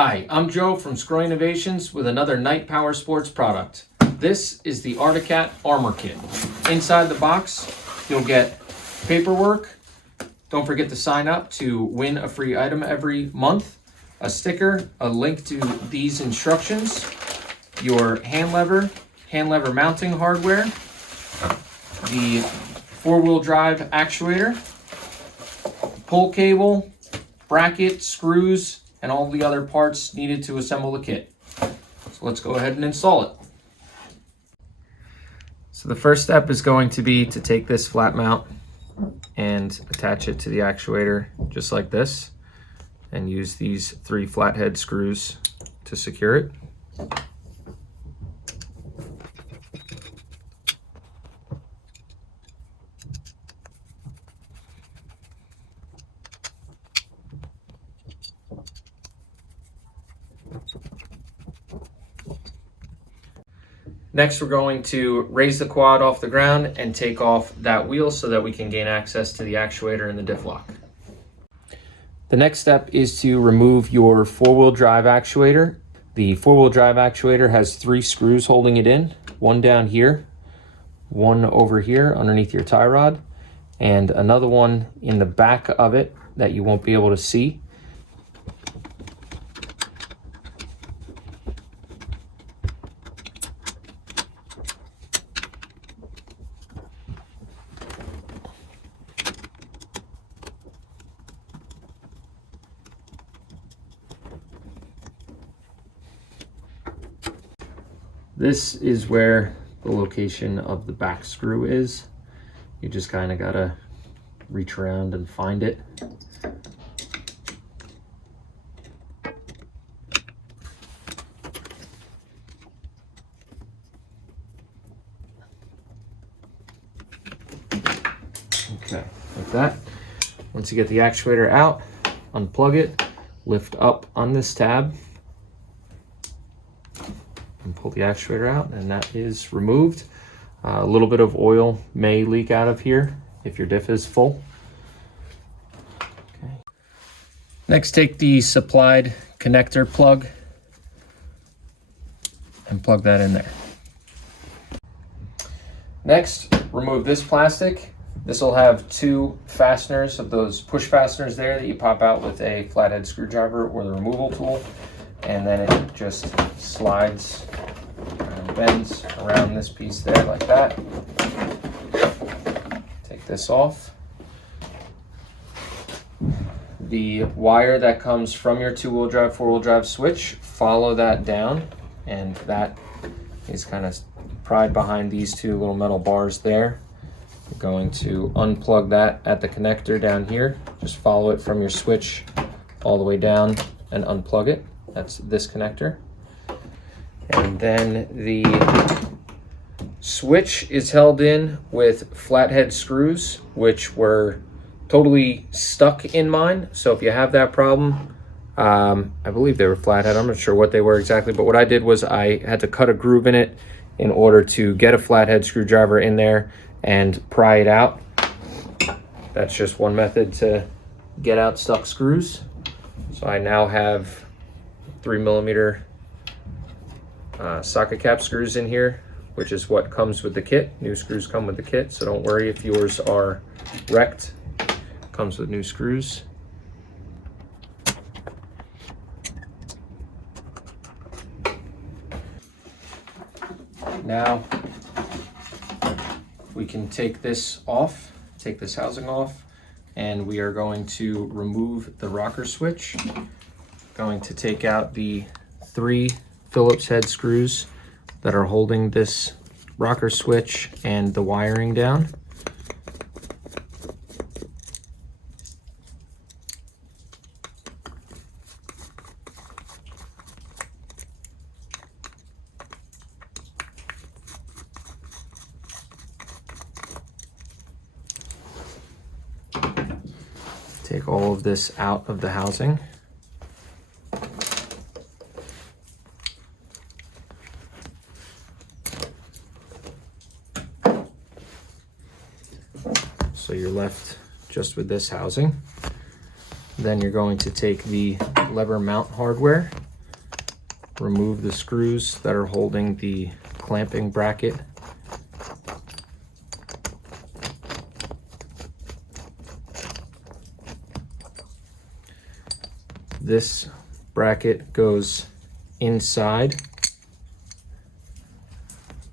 Hi, I'm Joe from Screw Innovations with another Night Power Sports product. This is the Articat Armor Kit. Inside the box, you'll get paperwork. Don't forget to sign up to win a free item every month, a sticker, a link to these instructions, your hand lever mounting hardware, the 4-wheel drive actuator, pull cable, bracket, screws, and all the other parts needed to assemble the kit. So let's go ahead and install it. So the first step is going to be to take this flat mount and attach it to the actuator just like this, and use these 3 flathead screws to secure it. Next, we're going to raise the quad off the ground and take off that wheel so that we can gain access to the actuator and the diff lock. The next step is to remove your 4-wheel drive actuator. The 4-wheel drive actuator has 3 screws holding it in, one down here, one over here underneath your tie rod, and another one in the back of it that you won't be able to see. This is where the location of the back screw is. You just kind of gotta reach around and find it. Okay, like that. Once you get the actuator out, unplug it, lift up on this tab, and pull the actuator out, and that is removed. A little bit of oil may leak out of here if your diff is full. Okay. Next, take the supplied connector plug and plug that in there. Next, remove this plastic. This will have 2 fasteners of those push fasteners there that you pop out with a flathead screwdriver or the removal tool, and then it just slides and bends around this piece there like that. Take this off. The wire that comes from your 2-wheel drive, 4-wheel drive switch, follow that down, and that is kind of pried behind these 2 little metal bars there. You're going to unplug that at the connector down here. Just follow it from your switch all the way down and unplug it. That's this connector. And then the switch is held in with flathead screws, which were totally stuck in mine. So if you have that problem, I believe they were flathead. I'm not sure what they were exactly, but what I did was I had to cut a groove in it in order to get a flathead screwdriver in there and pry it out. That's just one method to get out stuck screws. So I now have 3mm socket cap screws in here, which is what comes with the kit. New screws come with the kit, so don't worry if yours are wrecked. Comes with new screws. Now we can take this off, take this housing off, and we are going to remove the rocker switch. Going to take out the 3 Phillips head screws that are holding this rocker switch and the wiring down. Take all of this out of the housing. So you're left just with this housing. Then you're going to take the lever mount hardware remove the screws that are holding the clamping bracket. This bracket goes inside.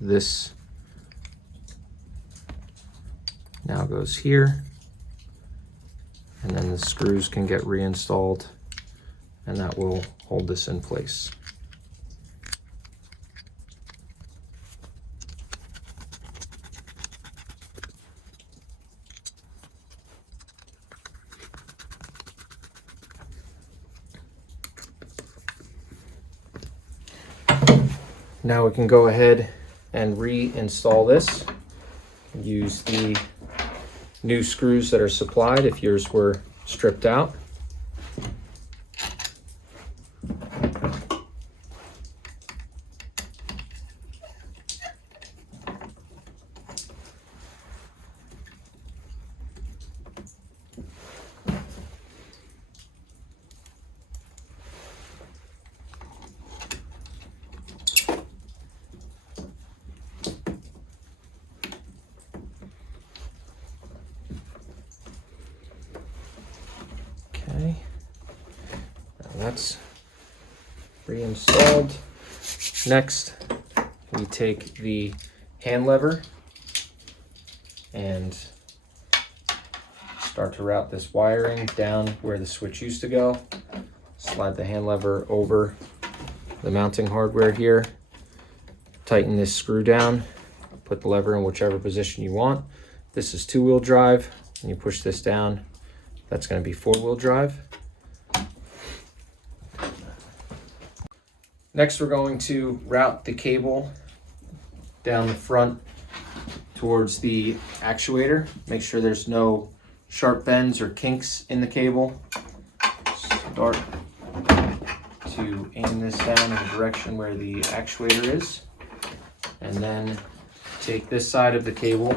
This now goes here, and then the screws can get reinstalled, and that will hold this in place. Now we can go ahead and reinstall this. Use the new screws that are supplied if yours were stripped out. Okay, now that's reinstalled. Next, we take the hand lever and start to route this wiring down where the switch used to go. Slide the hand lever over the mounting hardware here. Tighten this screw down. Put the lever in whichever position you want. This is 2-wheel drive, and you push this down. That's going to be 4-wheel drive. Next, we're going to route the cable down the front towards the actuator. Make sure there's no sharp bends or kinks in the cable. Start to aim this down in the direction where the actuator is, and then take this side of the cable.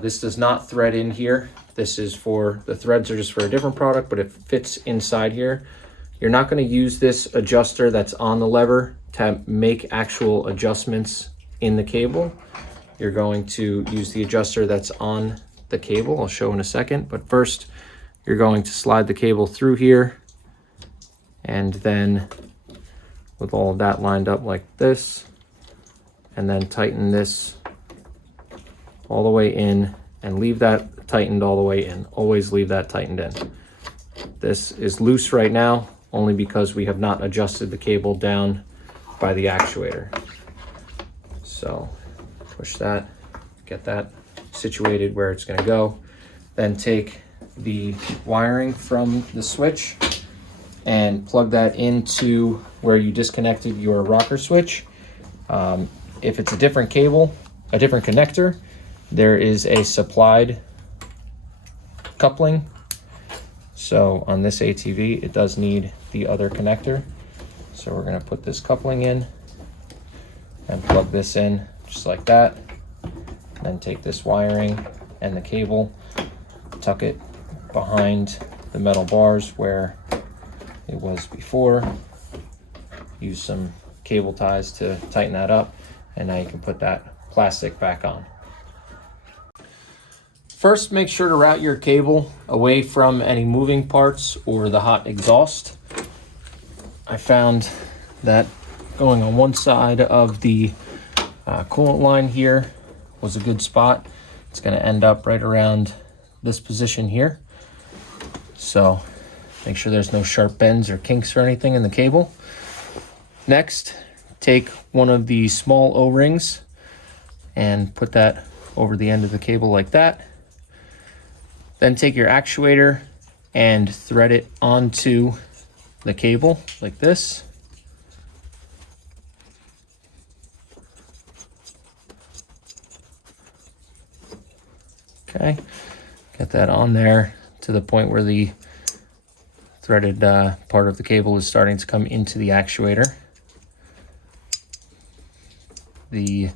This does not thread in here. This is for, the threads are just for a different product, but it fits inside here. You're not going to use this adjuster that's on the lever to make actual adjustments in the cable. You're going to use the adjuster that's on the cable. I'll show in a second, but first you're going to slide the cable through here, and then with all of that lined up like this, and then tighten this all the way in and leave that tightened all the way in. Always leave that tightened in. This is loose right now only because we have not adjusted the cable down by the actuator. So push that, get that situated where it's going to go. Then take the wiring from the switch and plug that into where you disconnected your rocker switch. If it's a different cable, a different connector, there is a supplied coupling. So on this ATV, it does need the other connector. So we're going to put this coupling in and plug this in just like that. Then take this wiring and the cable, tuck it behind the metal bars where it was before. Use some cable ties to tighten that up, and now you can put that plastic back on. First, make sure to route your cable away from any moving parts or the hot exhaust. I found that going on one side of the coolant line here was a good spot. It's going to end up right around this position here. So make sure there's no sharp bends or kinks or anything in the cable. Next, take one of the small O-rings and put that over the end of the cable like that. Then take your actuator and thread it onto the cable like this. Okay, get that on there to the point where the threaded part of the cable is starting to come into the actuator. The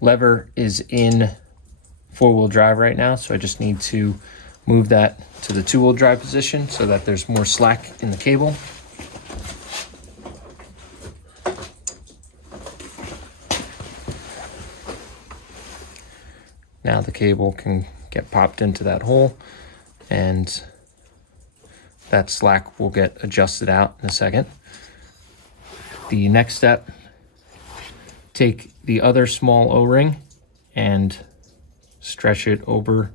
lever is in 4-wheel drive right now, so I just need to move that to the 2-wheel drive position so that there's more slack in the cable. Now the cable can get popped into that hole, and that slack will get adjusted out in a second. The next step, take the other small O-ring and stretch it over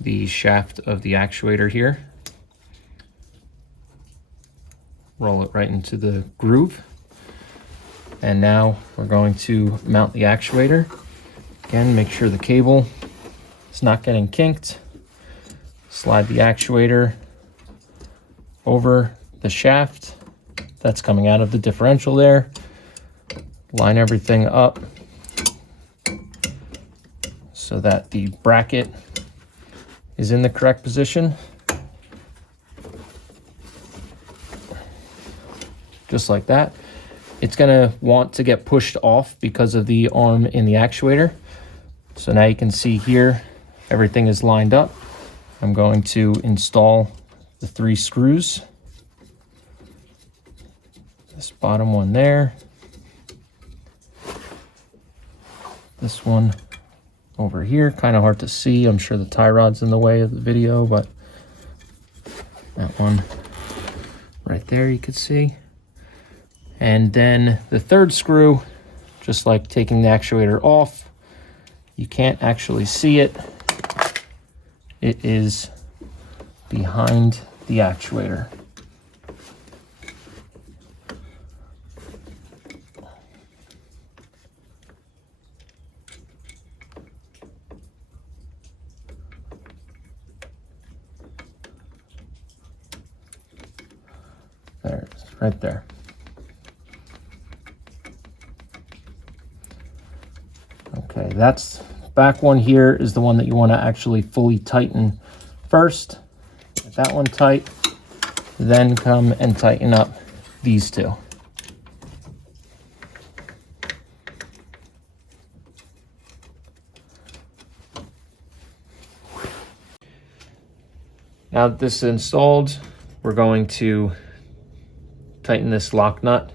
the shaft of the actuator here. Roll it right into the groove. And now we're going to mount the actuator. Again, make sure the cable is not getting kinked. Slide the actuator over the shaft that's coming out of the differential there. Line everything up so that the bracket is in the correct position. Just like that. It's gonna want to get pushed off because of the arm in the actuator. So now you can see here, everything is lined up. I'm going to install the 3 screws. This bottom one there. This one over here, kind of hard to see. I'm sure the tie rod's in the way of the video, but that one right there you could see. And then the 3rd screw, just like taking the actuator off, you can't actually see it. It is behind the actuator. There it is, right there. Okay, that's back one here is the one that you want to actually fully tighten first. Get that one tight, then come and tighten up these 2. Now that this is installed, we're going to tighten this lock nut.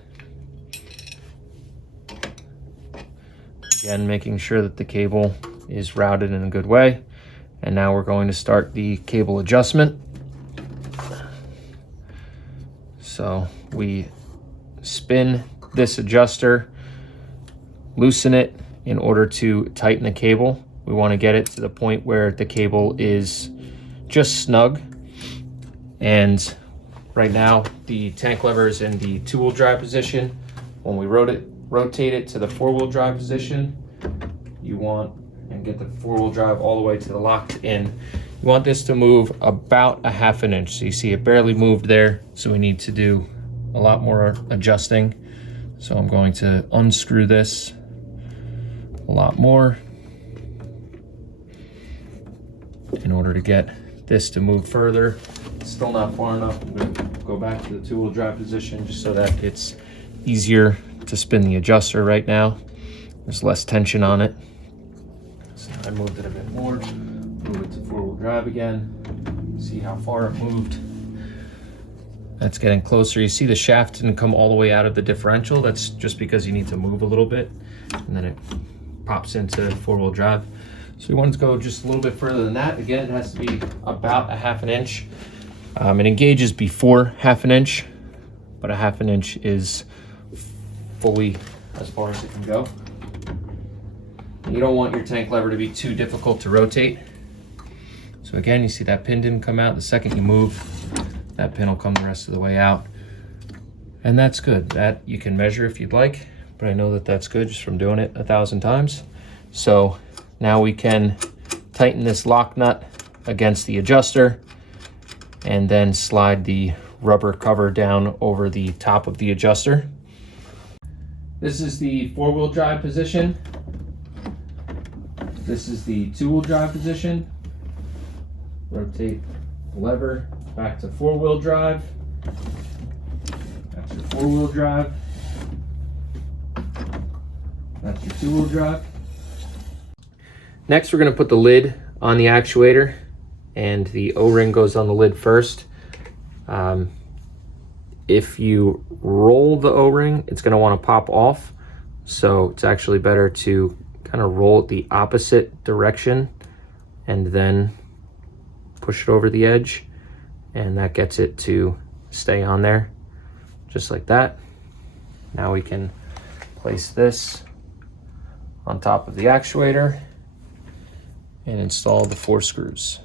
Again, making sure that the cable is routed in a good way. And now we're going to start the cable adjustment. So we spin this adjuster, loosen it in order to tighten the cable. We want to get it to the point where the cable is just snug. And right now the tank lever is in the 2-wheel drive position. When we rotate it to the 4-wheel drive position, you want, and get the 4-wheel drive all the way to the locked in, you want this to move about a 1/2 inch. So you see it barely moved there, so we need to do a lot more adjusting. So I'm going to unscrew this a lot more in order to get this to move further. It's still not far enough. I'm going to go back to the 2-wheel drive position just so that it's easier to spin the adjuster right now. There's less tension on it. So I moved it a bit more. Move it to 4-wheel drive again. See how far it moved. That's getting closer. You see the shaft didn't come all the way out of the differential. That's just because you need to move a little bit, and then it pops into 4-wheel drive. So we want to go just a little bit further than that. Again, it has to be about a 1/2 inch. It engages before 1/2 inch, but a 1/2 inch is fully as far as it can go. You don't want your tank lever to be too difficult to rotate. So again, you see that pin didn't come out. The second you move, that pin will come the rest of the way out. And that's good. That you can measure if you'd like, but I know that that's good just from doing it 1,000 times. So now we can tighten this lock nut against the adjuster and then slide the rubber cover down over the top of the adjuster. This is the 4-wheel drive position. This is the 2-wheel drive position. Rotate the lever back to 4-wheel drive. That's your 4-wheel drive. That's your 2-wheel drive. Next, we're going to put the lid on the actuator, and the O-ring goes on the lid first. If you roll the O-ring, it's going to want to pop off. So it's actually better to kind of roll it the opposite direction and then push it over the edge, and that gets it to stay on there just like that. Now we can place this on top of the actuator and install the 4 screws.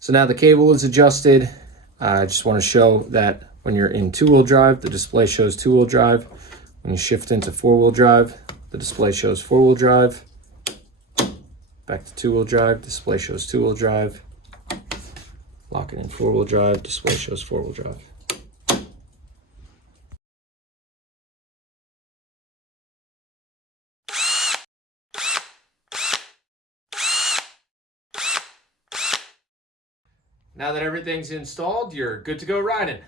So now the cable is adjusted. I just want to show that when you're in 2-wheel drive, the display shows 2-wheel drive. When you shift into 4-wheel drive, the display shows 4-wheel drive. Back to 2-wheel drive, display shows 2-wheel drive. Lock it in 4-wheel drive, display shows 4-wheel drive. Now that everything's installed, you're good to go riding.